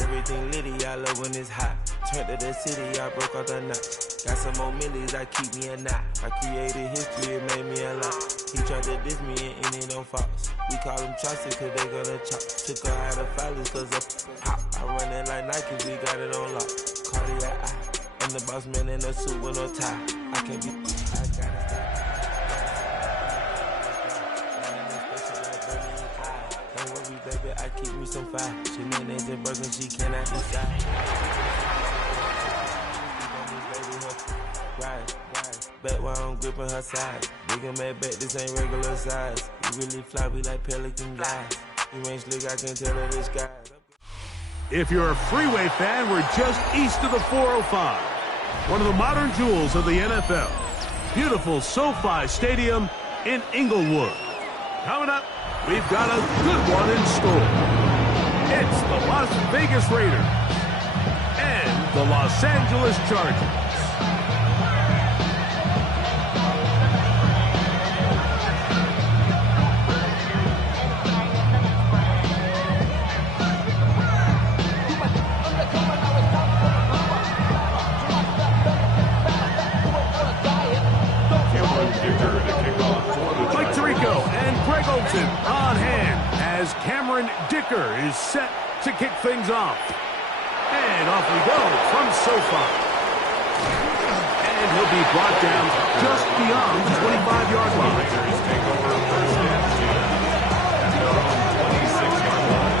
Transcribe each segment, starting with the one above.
Everything litty, I love when it's hot. Turned to the city, I broke out the notch. Got some more millies that keep me a knot. I created history, it made me a lot. He tried to diss me and it don't false. We call them chopsticks cause they gonna chop. Took her out of filers cause of pop. I run it like Nike, we got it on lock. Cardiac eye. I'm the boss man in a suit with no tie. I can't be, I gotta stop. Don't worry, baby, I keep me some fire. She mayonnaise and burger, she cannot decide. Right. Bet while I'm gripping her side. Nigga made bet, this ain't regular size. We really fly, we like pelican guys. You ain't slick, I can tell her this guy. If you're a freeway fan, we're just east of the 405. One of the modern jewels of the NFL. Beautiful SoFi Stadium in Inglewood. Coming up, we've got a good one in store. It's the Las Vegas Raiders and the Los Angeles Chargers. On hand as Cameron Dicker is set to kick things off. And off we go from SoFi. And he'll be brought down just beyond the 25-yard line. Take over first and 10 at their own 26-yard line.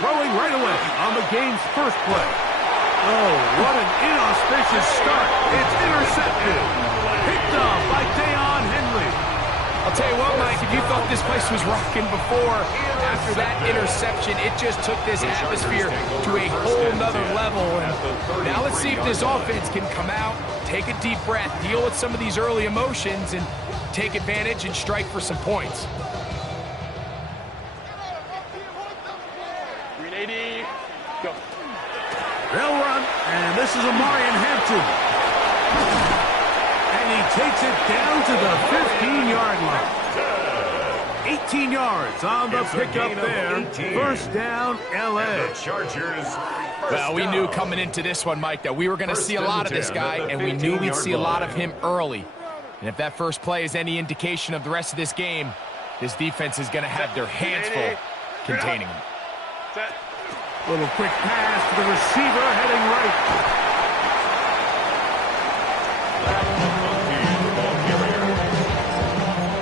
Throwing right away on the game's first play. Oh, what an inauspicious start. It's intercepted. Picked off by Deion Henry. I'll tell you what, Mike, if you thought this place was rocking before, after that interception, it just took this atmosphere to a whole nother level. And now let's see if this offense can come out, take a deep breath, deal with some of these early emotions, and take advantage and strike for some points. 380, go. They'll run, and this is Amarian Hampton. And he takes it down to the 15-yard line. 18 yards on the pickup there. First down, L.A. Chargers. Well, we knew coming into this one, Mike, that we were going to see a lot of this guy, and we knew we'd see a lot of him early. And if that first play is any indication of the rest of this game, this defense is going to have their hands full containing him. Little quick pass to the receiver heading right.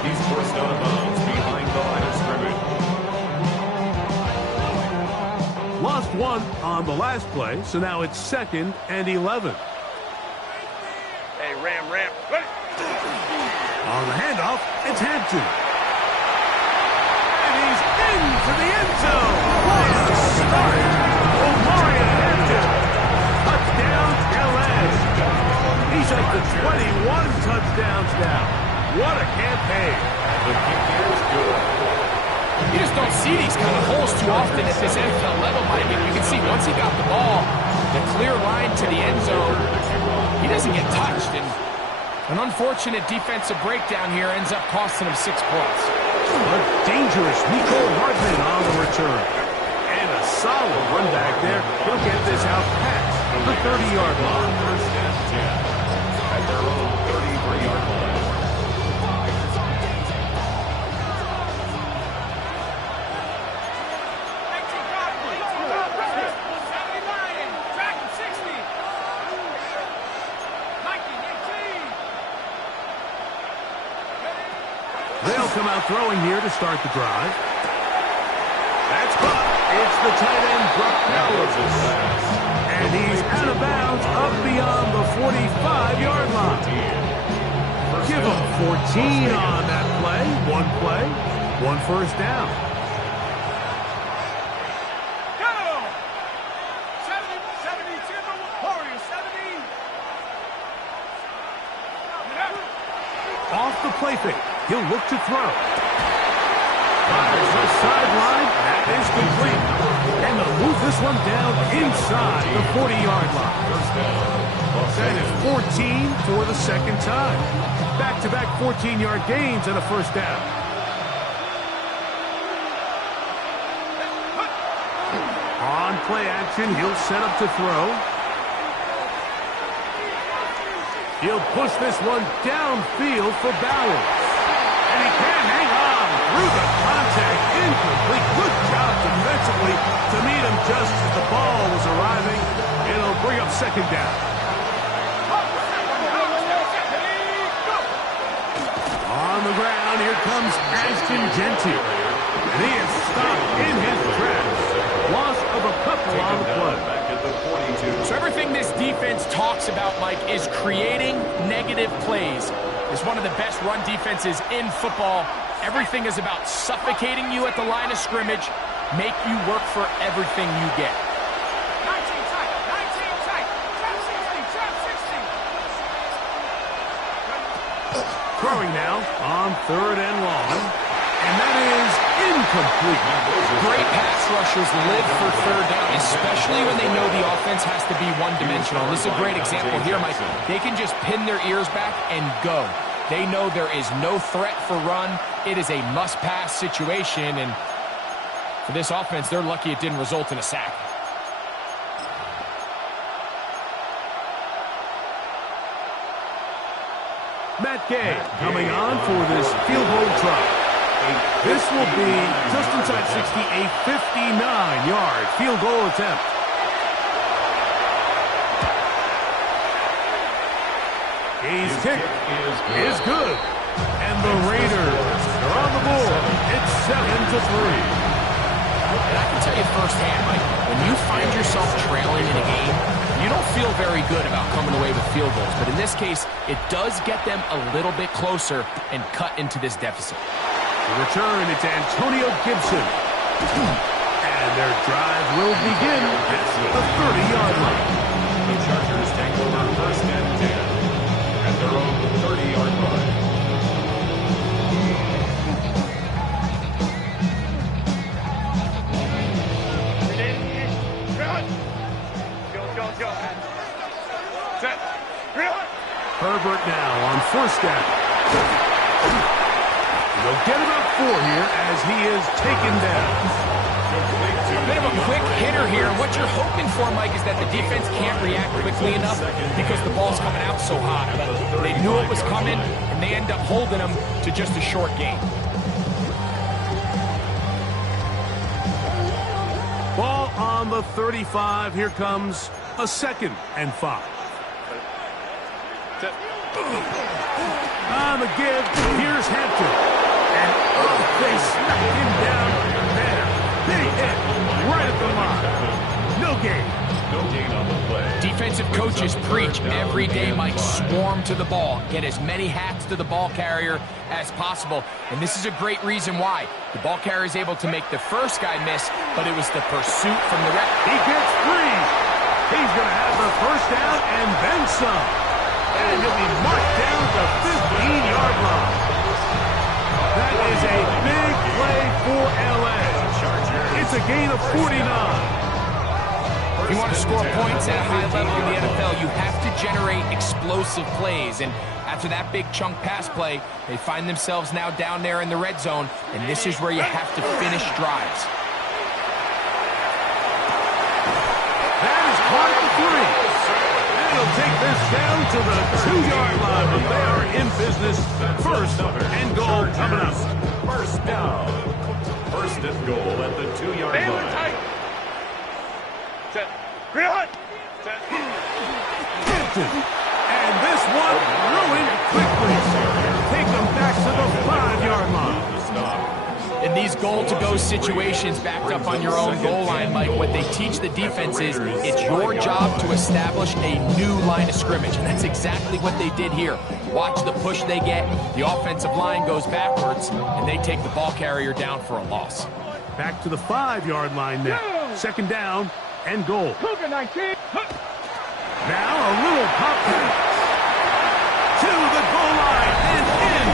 He's forced out of bounds behind the line of scrimmage. Lost one on the last play, so now it's 2nd and 11. Hey, Ram. On the handoff, it's Hampton. And he's into the end zone. What a start! Omarion Hampton. Touchdown, L.A. He's at the 21 touchdowns now. What a campaign. The kick here is good. You just don't see these kind of holes too often at this NFL level, Mike. And you can see once he got the ball, the clear line to the end zone, he doesn't get touched. And an unfortunate defensive breakdown here ends up costing him 6 points. A dangerous Nico Hardman on the return. And a solid run back there. He'll get this out past the 30-yard line. First and 10 at their own 33-yard line. They'll come out throwing here to start the drive. That's caught. It's the tight end, Brock Bowers. And he's out of bounds up beyond the 45-yard line. Give him 14 on that play. One first down. play fake. He'll look to throw. Fires the sideline. That is complete. And they'll move this one down inside the 40-yard line. That is 14 for the second time. Back-to-back 14-yard gains and a first down. On play action, he'll set up to throw. He'll push this one downfield for Bowers. And he can hang on through the contact. Incomplete. Good job defensively to meet him just as the ball was arriving. It'll bring up second down. On the ground, here comes Ashton Genty. And he is stopped in his tracks. Loss of a couple on the play. So everything this defense talks about, Mike, is creating negative plays. It's one of the best run defenses in football. Everything is about suffocating you at the line of scrimmage, make you work for everything you get. 19 tight, 19 tight, trap 16, trap 16. Throwing now on 3rd and long. And that is incomplete. Great pass rushers live for 3rd down, especially when they know the offense has to be one-dimensional. This is a great example here, Mike. They can just pin their ears back and go. They know there is no threat for run. It is a must-pass situation, and for this offense, they're lucky it didn't result in a sack. Matt Gay coming on for this field goal try. This will be just inside 60, a 59-yard field goal attempt. His kick is good. And the Raiders are on the board. It's 7-3. And I can tell you firsthand, Mike, when you find yourself trailing in a game, you don't feel very good about coming away with field goals. But in this case, it does get them a little bit closer and cut into this deficit. The return, it's Antonio Gibson. And their drive will begin at the 30-yard line. The Chargers take over 1st and 10 at their own 30-yard line. Herbert now on 1st down. They'll get about 4 here as he is taken down. A bit of a quick hitter here. What you're hoping for, Mike, is that the defense can't react quickly enough because the ball's coming out so hot. But they knew it was coming, and they end up holding them to just a short gain. Ball on the 35. Here comes a 2nd and 5. On the give, here's Hampton. And they smack him down there. Big hit right at the line. No gain. No gain on the play. Defensive coaches preach every day, Mike, swarm to the ball. Get as many hats to the ball carrier as possible. And this is a great reason why. The ball carrier is able to make the first guy miss, but it was the pursuit from the rep. He gets 3. He's going to have the first down and then some. And he'll be marked down the 15-yard line. That is a big play for L.A. It's a gain of 49. If you want to score points at a high level in the NFL, you have to generate explosive plays. And after that big chunk pass play, they find themselves now down there in the red zone, and this is where you have to finish drives. That is caught at the 3. They'll take this down to the 2-yard line, but they are in business. 1st and goal coming up. 1st down. 1st and goal at the 2-yard line. Set. Real And this one ruined quickly. Take them back to the 5-yard line. In these goal-to-go situations backed up on your own goal line, Mike, what they teach the defense is it's your job to establish a new line of scrimmage, and that's exactly what they did here. Watch the push they get. The offensive line goes backwards, and they take the ball carrier down for a loss. Back to the 5-yard line now. 2nd down and goal. Now a little pop pass to the goal line and in.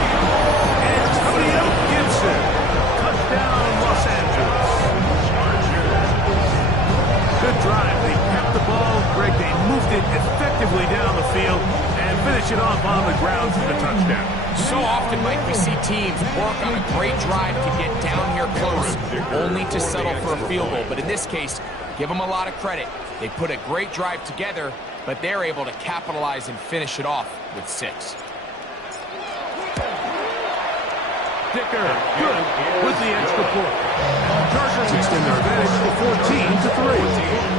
finish it off on the ground for the touchdown. So often, Mike, we see teams work on a great drive to get down here close, only to settle for a field goal. But in this case, give them a lot of credit. They put a great drive together, but they're able to capitalize and finish it off with 6. Dicker, good with the extra point. Chargers extend their advantage to 14-3.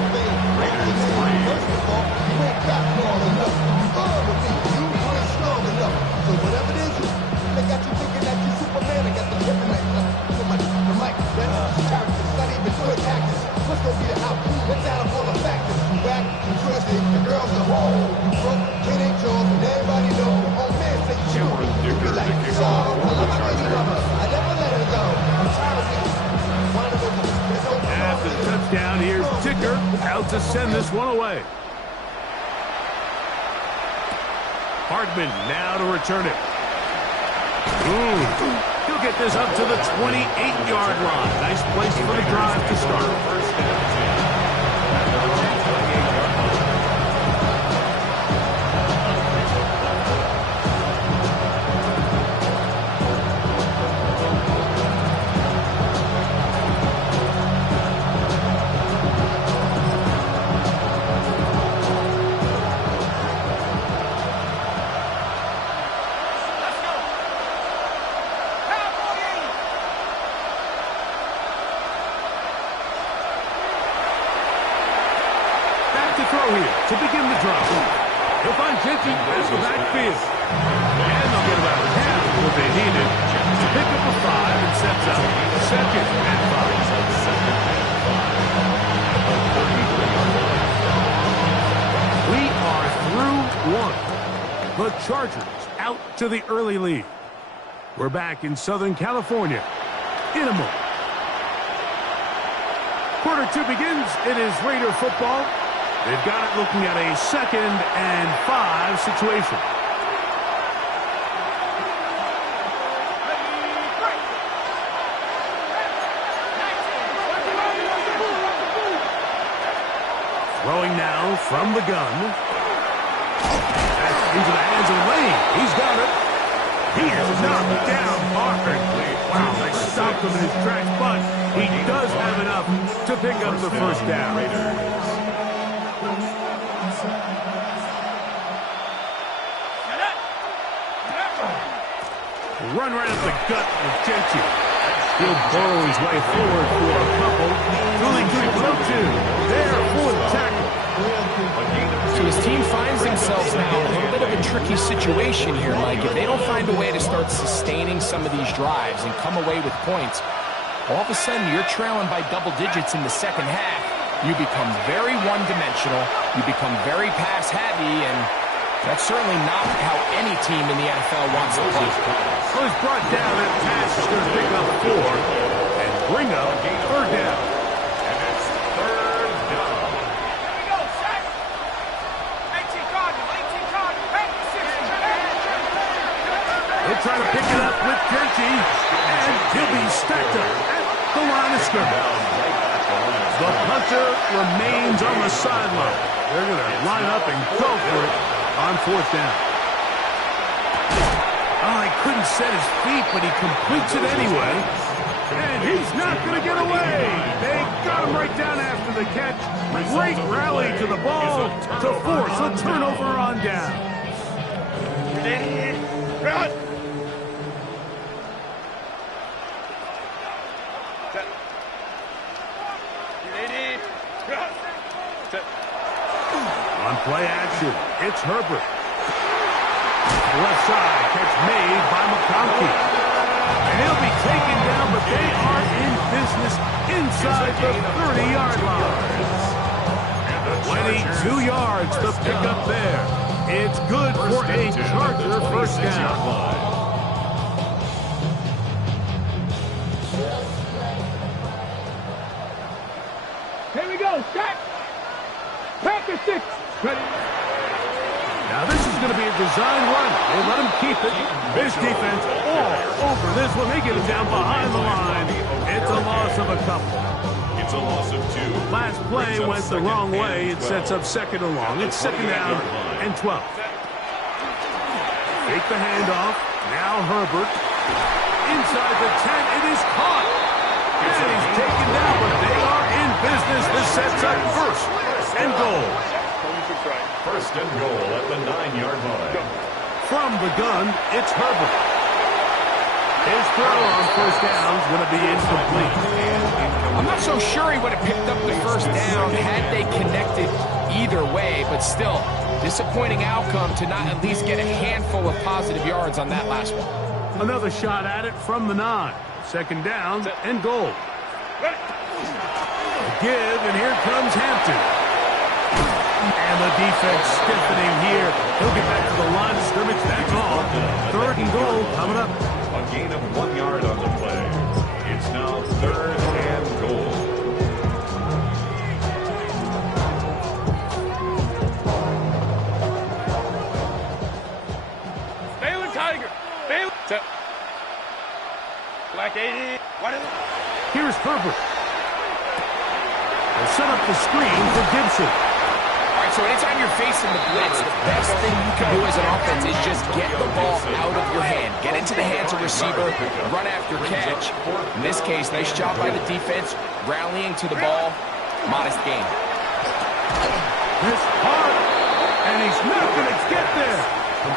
So whatever it is, they got you thinking that you Superman. I got the kryptonite. The mic, that's character. It's not even good tactics. What's gonna be the outcome? Let's add up all the factors. You whack, you twisted, the girls are whole. You broke, kid ain't yours, and everybody know. Oh man, say you. You be like, so, I love my baby mama. I never let her go. I'm tired of it. After the touchdown, here's Dicker out to send this one away. Hartman now to return it. He'll get this up to the 28-yard line. Nice place for the drive to start. First down. To begin the drive, he'll find Gentry as the backfield. And they'll get about half of what they needed to pick up a 5 and sets up 2nd and 5. We are through 1. The Chargers out to the early lead. We're back in Southern California in a moment. Quarter 2 begins. It is Raider football. They've got it looking at a 2nd and 5 situation. Throwing now from the gun. That's into the hands of Lane. He's got it. He is knocked down hard. Wow, they stopped him in his tracks, but he does have enough to pick up the first down. Run right up the gut with Gentry. He'll burrow his way forward for a couple. Really good go-to there for the tackle. So his team finds themselves now in a little bit of a tricky situation here, Mike. If they don't find a way to start sustaining some of these drives and come away with points, all of a sudden you're trailing by double digits in the second half. You become very one-dimensional. You become very pass-heavy, and that's certainly not how any team in the NFL wants to play. Well, he's brought down. That pass is going to pick up 4 and bring up 3rd down. And it's 3rd down. Here we go, set. 18 Cardinals. Back to 6. They try to pick it up with Gentry, and he'll be stacked up at the line of scrimmage. The punter remains on the sideline. They're going to line up and go for it on 4th down. Oh, he couldn't set his feet, but he completes it anyway. And he's not going to get away. They got him right down after the catch. Great rally to the ball to force a turnover on down. Run. On play action, it's Herbert. Left side, catch made by McConkey. And he'll be taken down, but they are in business inside the 30-yard line. 22 yards to pick up there. It's good for a Charger first down. Here we go, set. Back to 6. Ready. Now this is going to be a design run. They let him keep it. This defense all over this one. They get him down behind the line. It's a loss of a couple. It's a loss of 2. Last play went the wrong way. It sets up 2nd and long. It's 2nd down and 12. Take the handoff. Now Herbert. Inside the 10. It is caught. And he's taken down, but they are in business. This sets up first and goal. First and goal at the 9-yard line. From the gun, it's Herbert. His throw on first down is going to be incomplete. I'm not so sure he would have picked up the first down had they connected either way, but still, disappointing outcome to not at least get a handful of positive yards on that last one. Another shot at it from the 9. Second down and goal. Give, and here comes Hampton. And the defense stiffening here. He'll get back to the line of scrimmage. That's all. Third and goal coming up. A gain of 1 yard on the play. It's now third and goal. Baylor Tiger. Baylor. Black 80. What is it? Here's Herbert. They'll set up the screen for Gibson. All right, so anytime you're facing the blitz, the best thing you can do as an offense is just get the ball out of your hand. Get into the hands of receiver, run after catch. In this case, nice job by the defense, rallying to the ball. Modest gain. This hard, and he's not going to get there.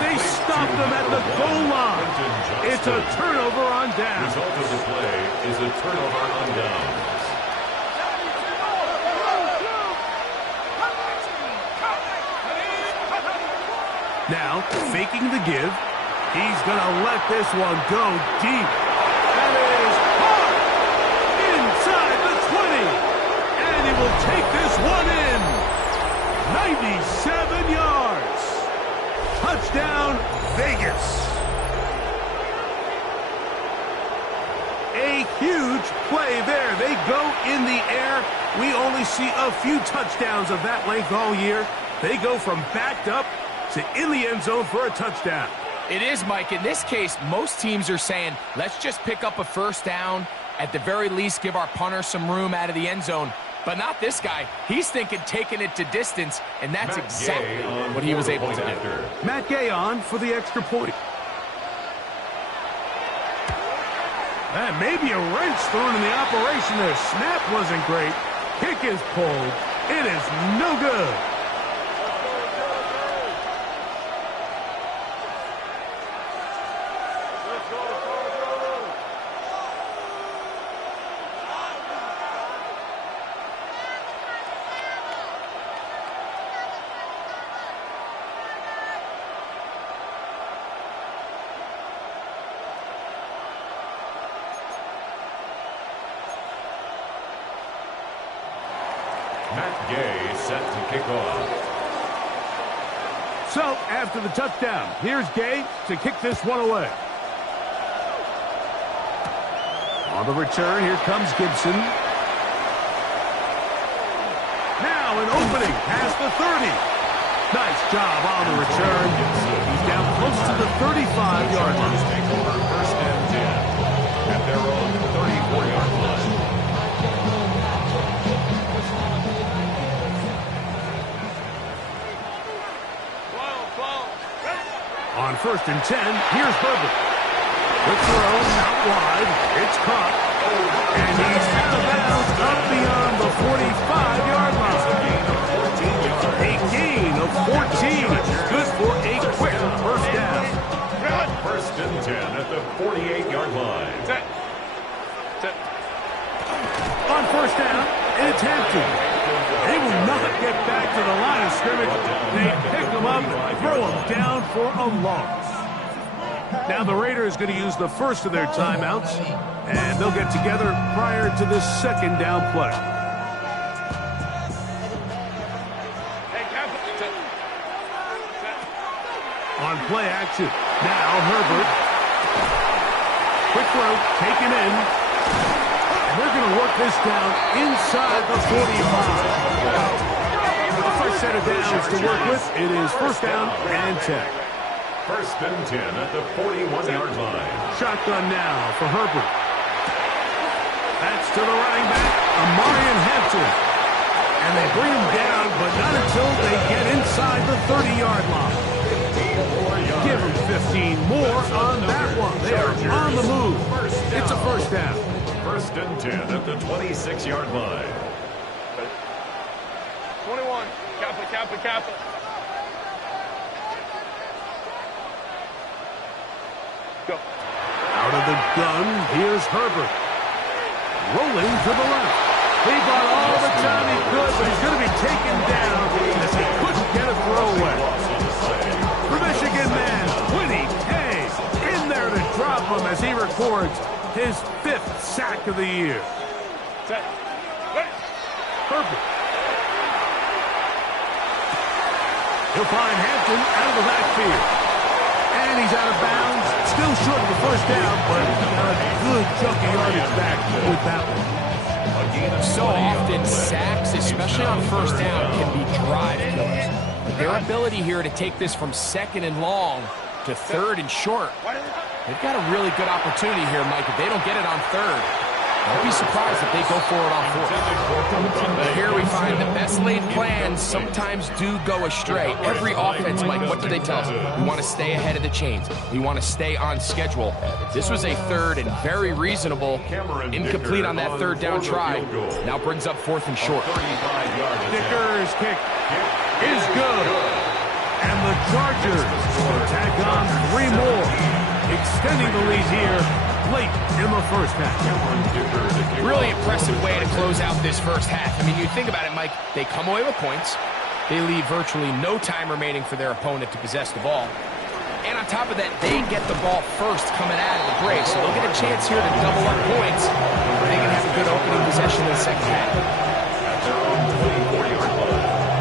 They stopped him at the goal line. It's a turnover on down. Result of the play is a turnover on downs. Now, faking the give. He's going to let this one go deep. That is hard. Inside the 20. And he will take this one in. 97 yards. Touchdown, Vegas. A huge play there. They go in the air. We only see a few touchdowns of that length all year. They go from backed up to in the end zone for a touchdown. It is, Mike. In this case, most teams are saying, let's just pick up a first down. At the very least, give our punter some room out of the end zone. But not this guy. He's thinking taking it to distance, and that's exactly what he was able to do. Matt Gay on for the extra point. And maybe a wrench thrown in the operation there. Snap wasn't great. Kick is pulled. It is no good. Matt Gay set to kick off. So, after the touchdown, here's Gay to kick this one away. On the return, here comes Gibson. Now an opening past the 30. Nice job on the return. He's down close to the 35-yard line. Take over first and 10 at their own 34-yard line. On first and 10, here's Herbert. The throw, out wide. It's caught. And he's out of bounds up beyond the 45-yard line. A gain of 14. Good for a quick first down. First and 10 at the 48-yard line. On first down, it's Hampton. They will not get back to the line of scrimmage. They pick him up and throw him down for a loss. Now the Raiders going to use the first of their timeouts, and they'll get together prior to this second down play. On play action, now Herbert. Quick throw, taken in. And they're going to work this down inside the 45. The first set of downs to work with. It is first down and 10. First and 10 at the 41-yard line. Shotgun now for Herbert. That's to the running back, Amarian Hampton. And they bring him down, but not until they get inside the 30-yard line. 4 yards. Give them 15 more on that one. They are on the move. It's a first down. First and 10 at the 26-yard line. 21. Kappa. Go. Out of the gun, here's Herbert. Rolling to the left. He got all the time he could, but he's going to be taken down as he couldn't get a throw away. The Michigan man, Winnie K, in there to drop him as he records his 5th sack of the year. Herbert. He'll find Hampton out of the backfield. And he's out of bounds. Still short of the first down, but got a good chunk of yardage back with that one. So often, sacks, especially on first down, can be drive killers. But their ability here to take this from 2nd and long to 3rd and short, they've got a really good opportunity here, Mike. If they don't get it on 3rd, don't be surprised if they go for it on 4th. But here we find the best laid plans sometimes do go astray. Every offense, Mike, what do they tell us? We want to stay ahead of the chains. We want to stay on schedule. This was a 3rd and very reasonable. Incomplete on that 3rd down try. Now brings up 4th and short. Dicker's kick is good. And the Chargers will tack on 3 more, extending the lead here late in the first half. Really impressive way to close out this first half. I mean, you think about it, Mike, they come away with points. They leave virtually no time remaining for their opponent to possess the ball. And on top of that, they get the ball first coming out of the break. So they'll get a chance here to double up points. They can have a good opening possession in the second half. At their own 24-yard line.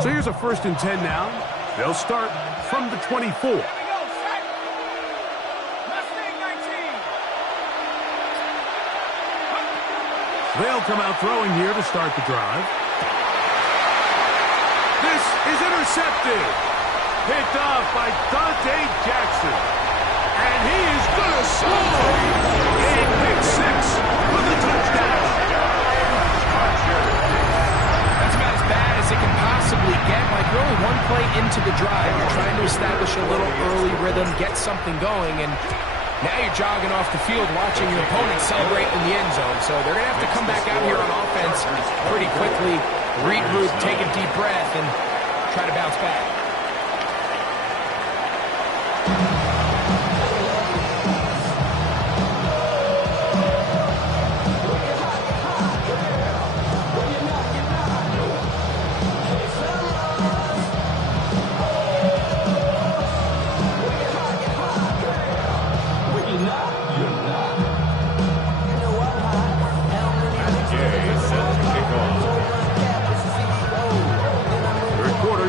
So here's a 1st and 10 now. They'll start from the 24. They'll come out throwing here to start the drive. This is intercepted. Picked off by Dante Jackson. And he is going to score. A pick 6 for the touchdown. That's about as bad as it can possibly get. Like, you're only one play into the drive. You're trying to establish a little early rhythm, get something going, and now you're jogging off the field watching your opponent celebrate in the end zone. So they're going to have to come back out here on offense pretty quickly, regroup, take a deep breath, and try to bounce back.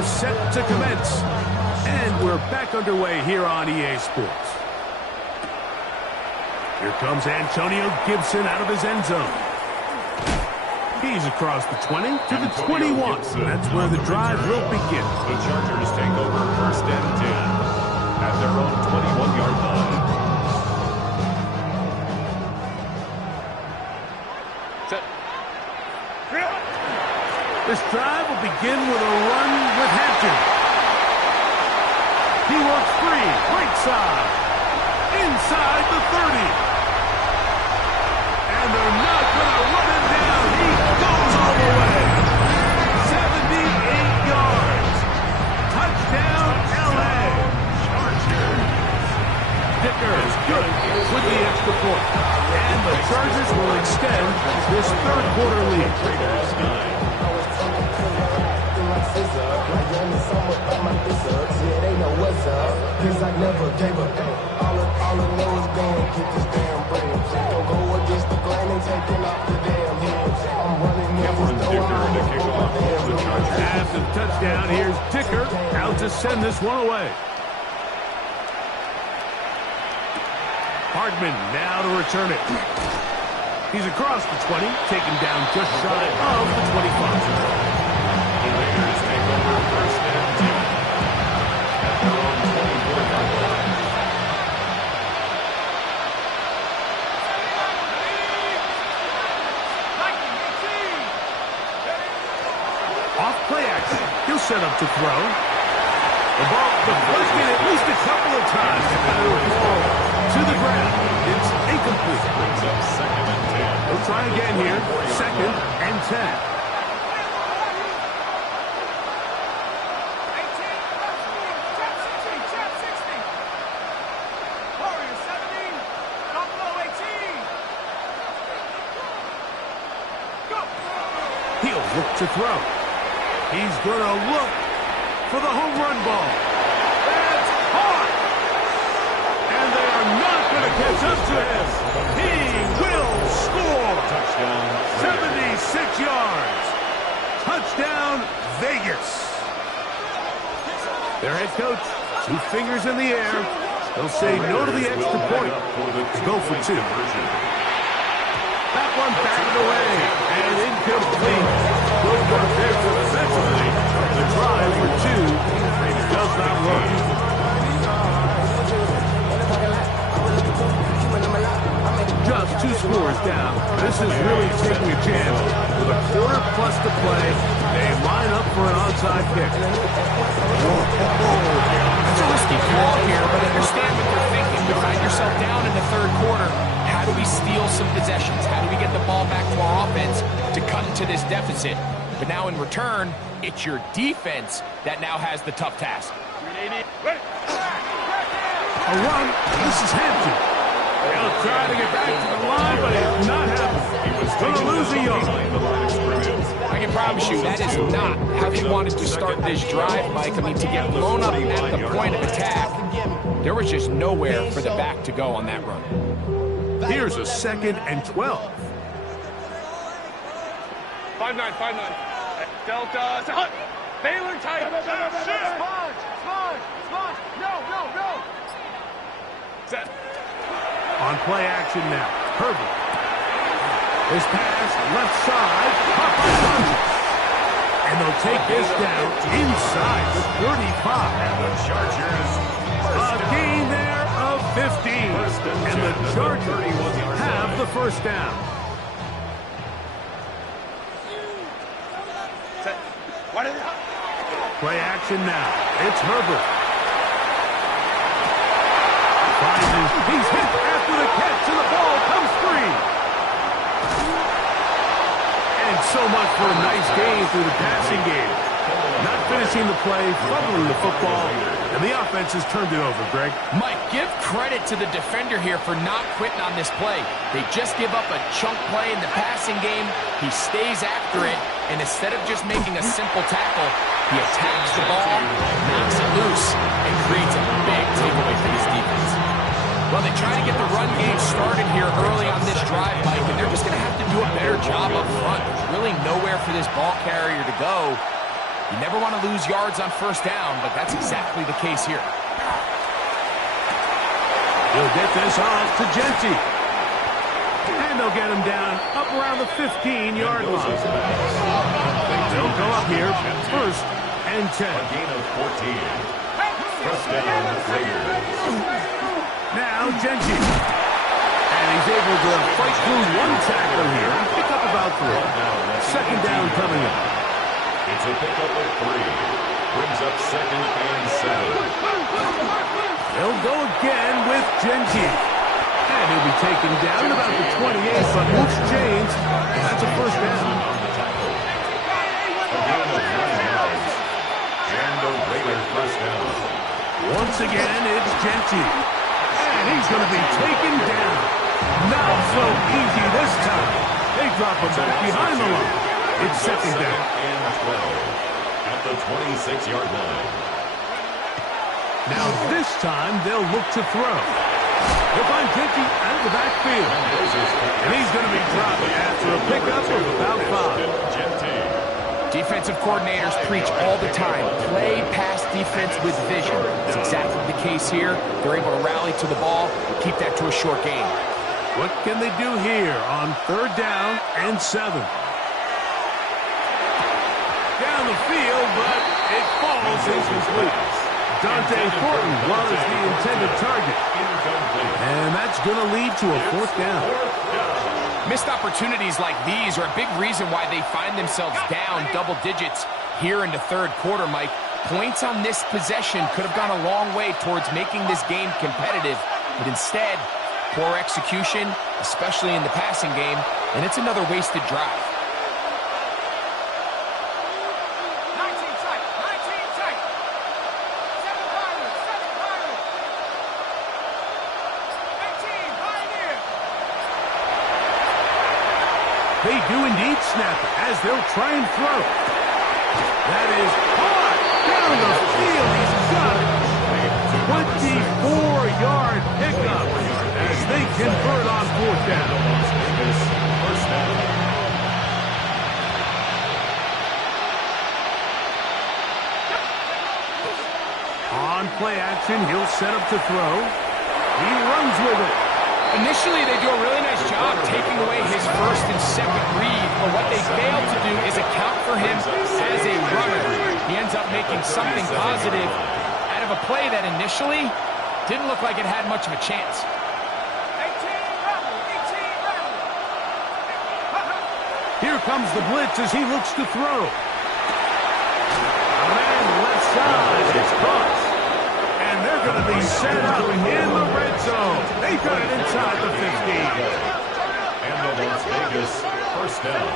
Set to commence. And we're back underway here on EA Sports. Here comes Antonio Gibson out of his end zone. He's across the 20 to the 21. That's where the drive will begin. The Chargers take over 1st and 10 at their own 21-yard line. This drive will begin with a run with Hampton. He works free, right side, inside the 30. And they're not going to run him down. He goes all the way. 78 yards. Touchdown, L.A. Dicker is good with the extra point. And the Chargers will extend this 3rd quarter lead. After the touchdown, here's Dicker out to send this one away. Hardman now to return it. He's across the 20, taken down just shy of the 25. The Raiders take over 1st and 10 Off play action. He'll set up to throw. The ball deflected at least a couple of times. And it'll fall to the ground. It's incomplete. Brings up 2nd and 10. He'll try again here. 2nd and 10. He'll look to throw. He's going to look for the home run ball. That's hard. And they are not going to catch up to him. He will score. Touchdown. 76 yards. Touchdown, Vegas. Their head coach, 2 fingers in the air. They'll say no to the extra point. Go for 2. That one batted away and incomplete. Good work there defensively. The drive for 2 does not work. Just 2 scores down. This is really taking a chance. With a quarter plus to play, they line up for an onside kick. It's a risky call here, but understand what they're thinking. You find yourself down in the 3rd quarter. How do we steal some possessions? How do we get the ball back to our offense to cut into this deficit? But now in return, it's your defense that now has the tough task. A run. This is Hampton. He'll try to get back to the line, but it's not happening. He was going to lose a yard. I can promise you that is not how he wanted to start this drive, Mike. I mean, to get blown up at the point of attack, there was just nowhere for the back to go on that run. Here's a 2nd and 12. 5-9, 5-9. Delta, Hunt. Baylor tight. Sponge. No. Set. On play action now. Herbert. His pass left side. And they'll take this down inside the 35. And the Chargers. A gain there of 15. And the Chargers have the first down. Play action now. It's Herbert. He's hit after the catch, and the ball comes free. And so much for a nice game through the passing game. Not finishing the play, fumbling the football, and the offense has turned it over, Greg. Mike, give credit to the defender here for not quitting on this play. They just give up a chunk play in the passing game. He stays after it, and instead of just making a simple tackle, he attacks the ball, knocks it loose, and creates a big takeaway for this defense. Well, they try to get the run game started here early on this drive, Mike, and they're just going to have to do a better job up front. There's really nowhere for this ball carrier to go. You never want to lose yards on 1st down, but that's exactly the case here. He'll get this off to Genty. And they'll get him down up around the 15-yard line. They'll go up here, 1st and 10. A gain of 14. First down, Raiders. Now Genty. And he's able to fight through 1 tackle here and pick up about 3. 2nd down coming up. It's a pickup of 3. Brings up 2nd and 7. They'll go again with Genty. And he'll be taken down about the 28, but loose chains. And that's a 1st down. On the tackle. A gain of 9 yards. And the Raiders first down. Once again, it's Genty. And he's going to be taken down. Not so easy this time. They drop him back behind the line. It's 2nd down. And 12 at the 26-yard line. Now this time they'll look to throw. They'll find Genty out of the backfield. And he's going to be dropped after a pickup of about 5. Defensive coordinators preach all the time, play pass defense with vision. That's exactly the case here. They're able to rally to the ball, keep that to a short game. What can they do here on 3rd down and 7? Down the field, but it falls incomplete. Dante Thornton was the intended target. And that's going to lead to a 4th down. Missed opportunities like these are a big reason why they find themselves down double digits here in the third quarter, Mike. Points on this possession could have gone a long way towards making this game competitive, but instead, poor execution, especially in the passing game, and it's another wasted drive. 19 tight, 19 tight. 7 Pirates, 7 Pirates. 18, Pioneer. They do indeed snap it as they'll try and throw. That is caught down the field. He's got it. 24-yard pickup as they convert on fourth down. First down. On play action, he'll set up to throw. He runs with it. Initially, they do a really nice job taking away his first and second read, but what they fail to do is account for him as a runner. He ends up making something positive out of a play that initially didn't look like it had much of a chance. 18, rebel, 18, rebel. Here comes the blitz as he looks to throw. A man left side. It's caught. And they're going to be set up in the red zone. They got it inside the 15. And the Las Vegas first down.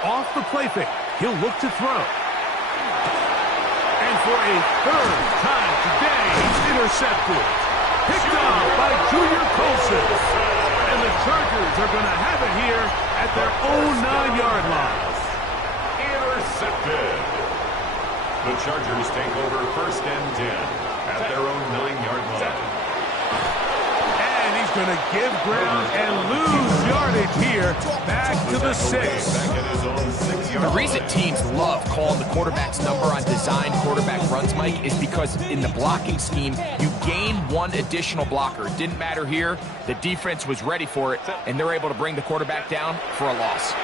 Off the play fake. He'll look to throw. And for a third time today, he's intercepted. Picked up by Junior Colson. And the Chargers are going to have it here at their own 9-yard line. Intercepted. The Chargers take over first and 10 at their own 9-yard line. And he's going to give ground and lose yardage here back to the 6. Back at his own 6-yard The line. reason teams love calling the quarterback's number on designed quarterback runs, Mike, is because in the blocking scheme, you gain one additional blocker. It didn't matter here. The defense was ready for it, and they're able to bring the quarterback down for a loss.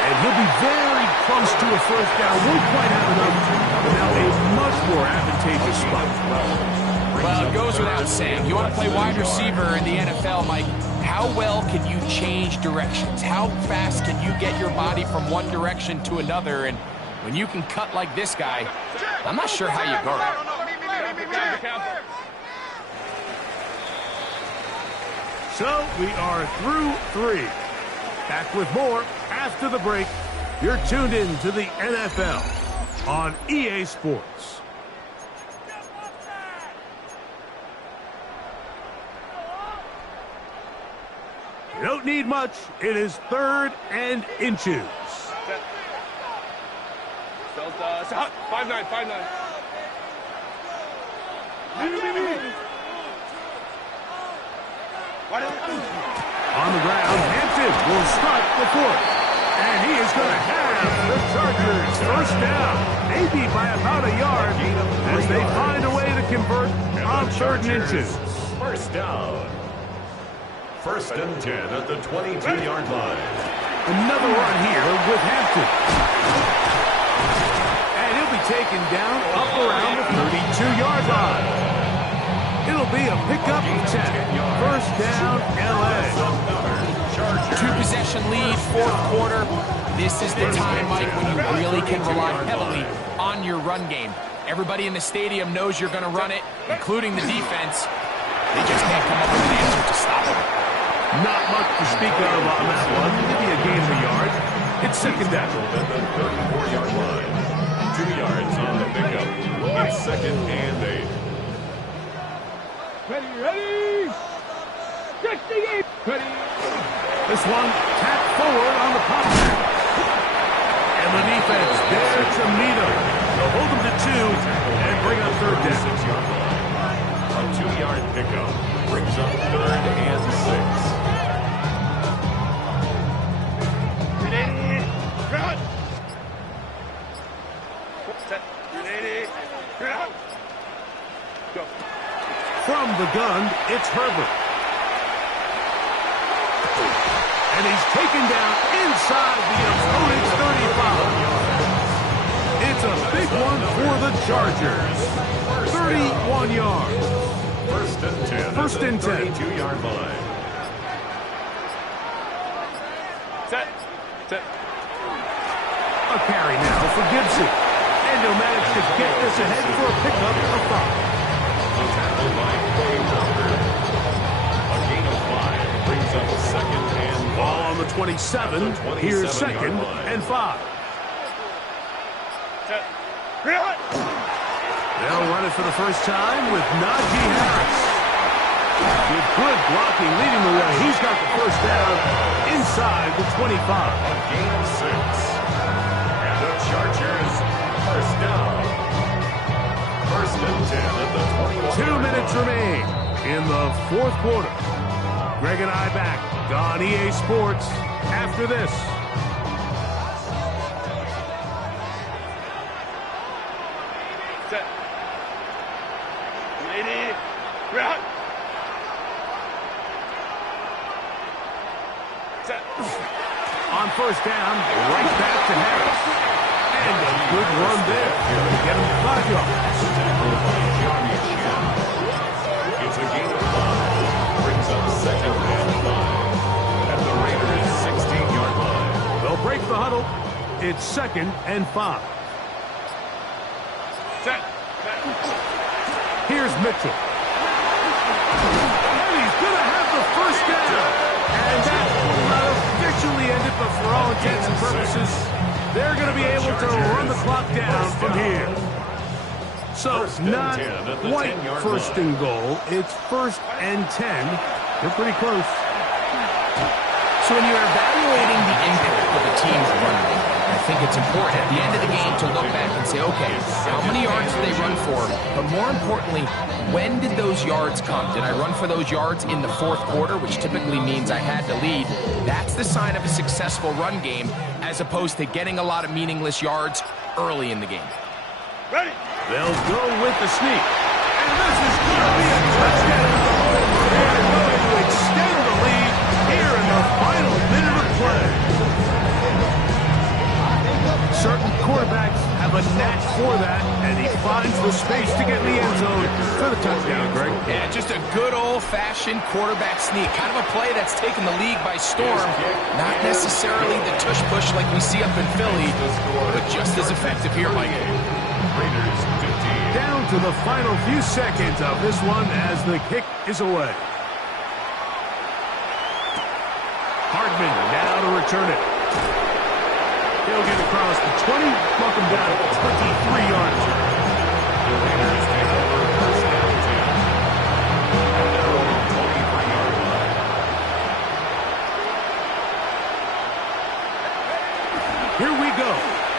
And he'll be very close to a first down. Won't quite have enough, but now a much more advantageous spot. Well, it goes without saying. You want to play wide receiver in the NFL, Mike, how well can you change directions? How fast can you get your body from one direction to another? And when you can cut like this guy, I'm not sure how you guard it. So we are through 3. Back with more after the break. You're tuned in to the NFL on EA Sports. You don't need much. It is 3rd and inches. 5-9, 5-9. On the ground, Hampton will start the 4th. And he is going to have the Chargers first down, maybe by about a yard, as they find a way to convert on 3rd and inches. First down. First and 10 at the 22-yard line. Another run here with Hampton. And he'll be taken down up around the 32-yard line. It'll be a pickup of 10. First down, L.A. Two-possession lead, 4th quarter. This is the time, Mike, when you really can rely heavily on your run game. Everybody in the stadium knows you're going to run it, including the defense. They just can't come up with an answer to stop it. Not much to speak of on that one. Maybe a gain of a yard. It's second down. At the 34-yard line. 2 yards on the pickup. It's second and 8. Ready? 68. Ready. This one tapped forward on the pop back. And the defense there to meet him. They'll hold him to 2 and bring up 3rd down. 6-yard line. A 2-yard pickup brings up 3rd and 6. From the gun, it's Herbert. And he's taken down inside the opponent's 35. It's a big one for the Chargers. 31 yards. First and 10. First and 10. 32-yard line. Set. A carry now for Gibson. And he'll manage to get this ahead for a pickup of 5. A tackle by Quay Walker. A gain of 5 brings up second and 5. Ball on the 27. Here's second and 5. They'll run it for the first time with Najee Harris. With good blocking leading the way. He's got the first down inside the 25. A gain of 6. And the Chargers first down. First and 10 at the 21. 2 minutes remain in the fourth quarter. Greg and I back on EA Sports after this. Set. Lady. Rock. Set. On first down, right back to Harris. And a good run there to get him 5 yards. It's a gain of 5. Brings up second and 5. At the Raiders' 16-yard line. They'll break the huddle. It's second and 5. Set. Here's Mitchell. And he's going to have the first down. And that will not officially end it, but for all intents and purposes, they're going to be able to run the clock down from here. So, not quite first and goal. It's first and 10. They're pretty close. So when you're evaluating the impact of a team's run game, I think it's important at the end of the game to look back and say, okay, how many yards did they run for? But more importantly, when did those yards come? Did I run for those yards in the fourth quarter, which typically means I had to lead? That's the sign of a successful run game, as opposed to getting a lot of meaningless yards early in the game. Ready. They'll go with the sneak. And this is going to be a touchdown. They're going to extend the lead here in the final minute of play. Certain quarterbacks have a knack for that, and he finds the space to get in the end zone for the touchdown, Greg. Yeah, just a good old-fashioned quarterback sneak. Kind of a play that's taken the league by storm. Not necessarily the tush-push like we see up in Philly, but just as effective here, Mike. Raiders 15. Down to the final few seconds of this one as the kick is away. Hardman now to return it. He'll get across the 20, knock him down at 23 yards. The Raiders take over first down 10. At their own 23-yard line. Here we go.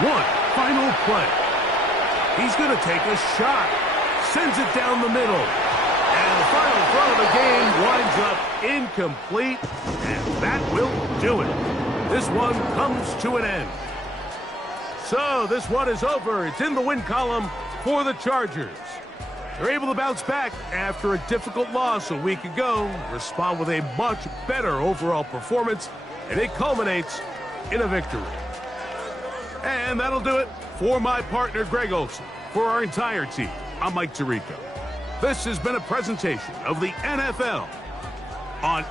One final play. He's going to take a shot. Sends it down the middle. And the final throw of the game winds up incomplete. And that will do it. This one comes to an end. So this one is over. It's in the win column for the Chargers. They're able to bounce back after a difficult loss a week ago, respond with a much better overall performance, and it culminates in a victory. And that'll do it for my partner, Greg Olson. For our entire team, I'm Mike Tirico. This has been a presentation of the NFL on